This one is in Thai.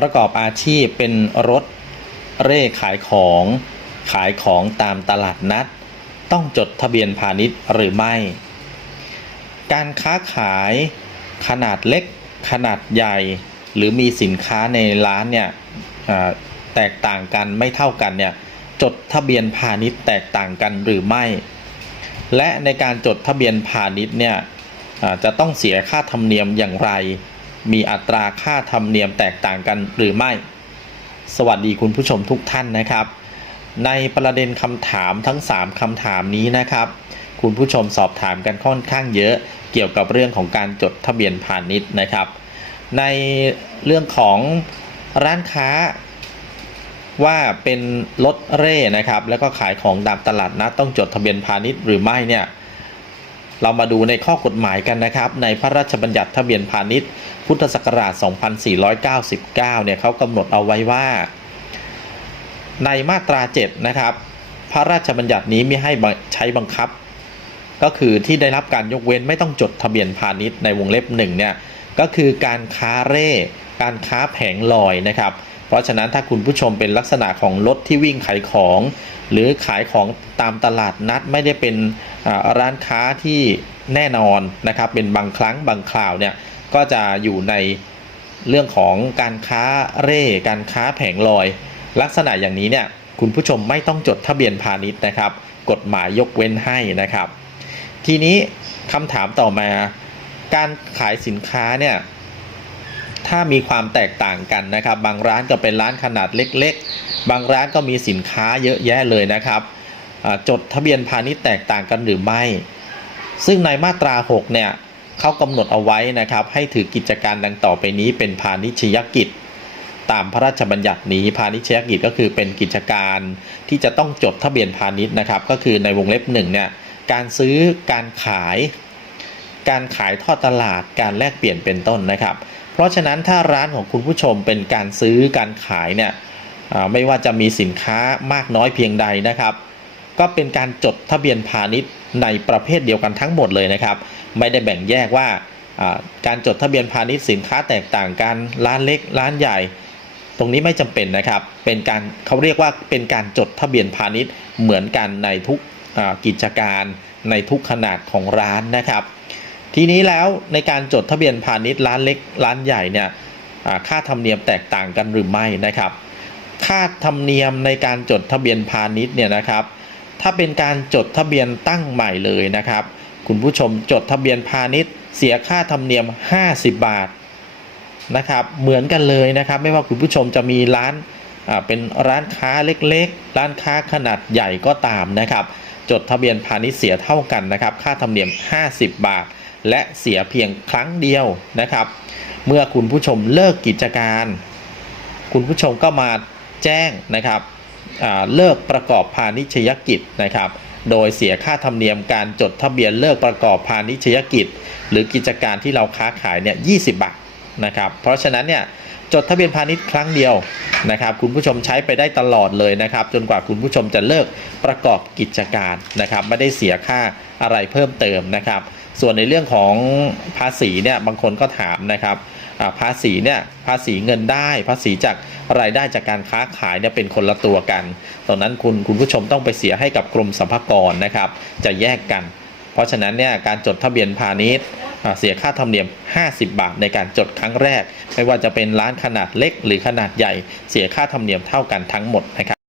ประกอบอาชีพเป็นรถเร่ขายของ ขายของตามตลาดนัด ต้องจดทะเบียนพาณิชย์หรือไม่ การค้าขายขนาดเล็ก ขนาดใหญ่ หรือมีสินค้าในร้านเนี่ยแตกต่างกันไม่เท่ากันเนี่ยจดทะเบียนพาณิชย์แตกต่างกันหรือไม่ และในการจดทะเบียนพาณิชย์เนี่ยจะต้องเสียค่าธรรมเนียมอย่างไร มีอัตราค่าธรรมเนียมแตกต่างกันหรือไม่ สวัสดีคุณผู้ชมทุกท่านนะครับ ในประเด็นคำถามทั้ง 3คำถามนี้นะครับ คุณผู้ชมสอบถามกันค่อนข้างเยอะเกี่ยวกับเรื่องของการจดทะเบียนพาณิชย์นะครับ ในเรื่องของร้านค้าว่าเป็นรถเร่นะครับ แล้วก็ขายของตามตลาดนัดต้องจดทะเบียนพาณิชย์หรือไม่เนี่ย เรามาดูในข้อกฎหมายกันนะครับ ในพระราชบัญญัติทะเบียนพาณิชย์ พุทธศักราช 2499 เนี่ยเขากำหนดเอาไว้ว่า ในมาตรา 7 นะครับ พระราชบัญญัตินี้ไม่ให้ใช้บังคับ ก็คือที่ได้รับการยกเว้นไม่ต้องจดทะเบียนพาณิชย์ในวงเล็บหนึ่งเนี่ยก็คือการค้าเร่ การค้าแผงลอยนะครับ เพราะฉะนั้นถ้าคุณผู้ชมเป็นลักษณะของรถที่วิ่งขายของ หรือขายของตามตลาดนัดไม่ได้เป็นร้านค้าที่แน่นอนนะครับ เป็นบางครั้งบางคราวเนี่ยก็จะอยู่ในเรื่องของการค้าเร่การค้าแผงลอย ลักษณะอย่างนี้เนี่ยคุณผู้ชมไม่ต้องจดทะเบียนพาณิชย์นะครับ กฎหมายยกเว้นให้นะครับ ทีนี้คำถามต่อมา การขายสินค้าเนี่ย ถ้ามีความแตกต่างกันนะครับ บางร้านก็เป็นร้านขนาดเล็ก ๆ บางร้านก็มีสินค้าเยอะแยะเลยนะครับจดทะเบียนพาณิชย์แตกต่างกันหรือไม่ ซึ่งในมาตรา 6 เนี่ยเขากำหนดเอาไว้นะครับ ให้ถือกิจการดังต่อไปนี้เป็นพาณิชยกิจ ตามพระราชบัญญัตินี้พาณิชยกิจก็คือเป็นกิจการที่จะต้องจดทะเบียนพาณิชย์นะครับ ก็คือในวงเล็บหนึ่งเนี่ยการซื้อการขาย การขายทอดตลาดการแลกเปลี่ยนเป็นต้นนะครับ เพราะฉะนั้นถ้าร้านของคุณผู้ชมเป็นการซื้อการขายเนี่ยไม่ว่าจะมีสินค้ามากน้อยเพียงใดนะครับ ก็เป็นการจดทะเบียนพาณิชย์ในประเภทเดียวกันทั้งหมดเลยนะครับ ไม่ได้แบ่งแยกว่าการจดทะเบียนพาณิชย์สินค้าแตกต่างกันร้านเล็กร้านใหญ่ ตรงนี้ไม่จำเป็นนะครับเป็นการเขาเรียกว่าเป็นการจดทะเบียนพาณิชย์เหมือนกันในทุกกิจการในทุกขนาดของร้านนะครับ ทีนี้แล้วในการจดทะเบียนพาณิชย์ร้านเล็กร้านใหญ่เนี่ยค่าธรรมเนียมแตกต่างกันหรือไม่นะครับ ค่าธรรมเนียมในการจดทะเบียนพาณิชย์เนี่ยนะครับ ถ้าเป็นการจดทะเบียนตั้งใหม่เลยนะครับ คุณผู้ชมจดทะเบียนพาณิชย์ เสียค่าธรรมเนียม 50 บาทนะครับเหมือนกันเลยนะครับ ไม่ว่าคุณผู้ชมจะมีร้านเป็นร้านค้าเล็กๆ ร้านค้าขนาดใหญ่ก็ตามนะครับ จดทะเบียนพาณิชย์เสียเท่ากันนะครับ ค่าธรรมเนียม 50 บาท และเสียเพียงครั้งเดียวนะครับ เมื่อคุณผู้ชมเลิกกิจการ คุณผู้ชมก็มาแจ้งนะครับเลิกประกอบพาณิชยกิจนะครับ โดยเสียค่าธรรมเนียมการจดทะเบียนเลิกประกอบพาณิชยกิจ หรือกิจการที่เราค้าขายเนี่ยยีบาทนะครับ เพราะฉะนั้นเนี่ย จดทะเบียนพาณิชย์ครั้งเดียวนะครับคุณผู้ชมใช้ไปได้ตลอดเลยนะครับ จนกว่าคุณผู้ชมจะเลิกประกอบกิจการนะครับไม่ได้เสียค่าอะไรเพิ่มเติมนะครับ ส่วนในเรื่องของภาษีเนี่ยบางคนก็ถามนะครับภาษีเนี่ยภาษีเงินได้ ภาษีจากรายได้จากการค้าขายเนี่ยเป็นคนละตัวกัน ตอนนั้นคุณคุณผู้ชมต้องไปเสียให้กับกรมสรรพากรนะครับ จะแยกกัน เพราะฉะนั้นเนี่ยการจดทะเบียนพาณิชย์ เสียค่าธรรมเนียม 50 บาทในการจดครั้งแรก ไม่ว่าจะเป็นร้านขนาดเล็กหรือขนาดใหญ่ เสียค่าธรรมเนียมเท่ากันทั้งหมดนะครับ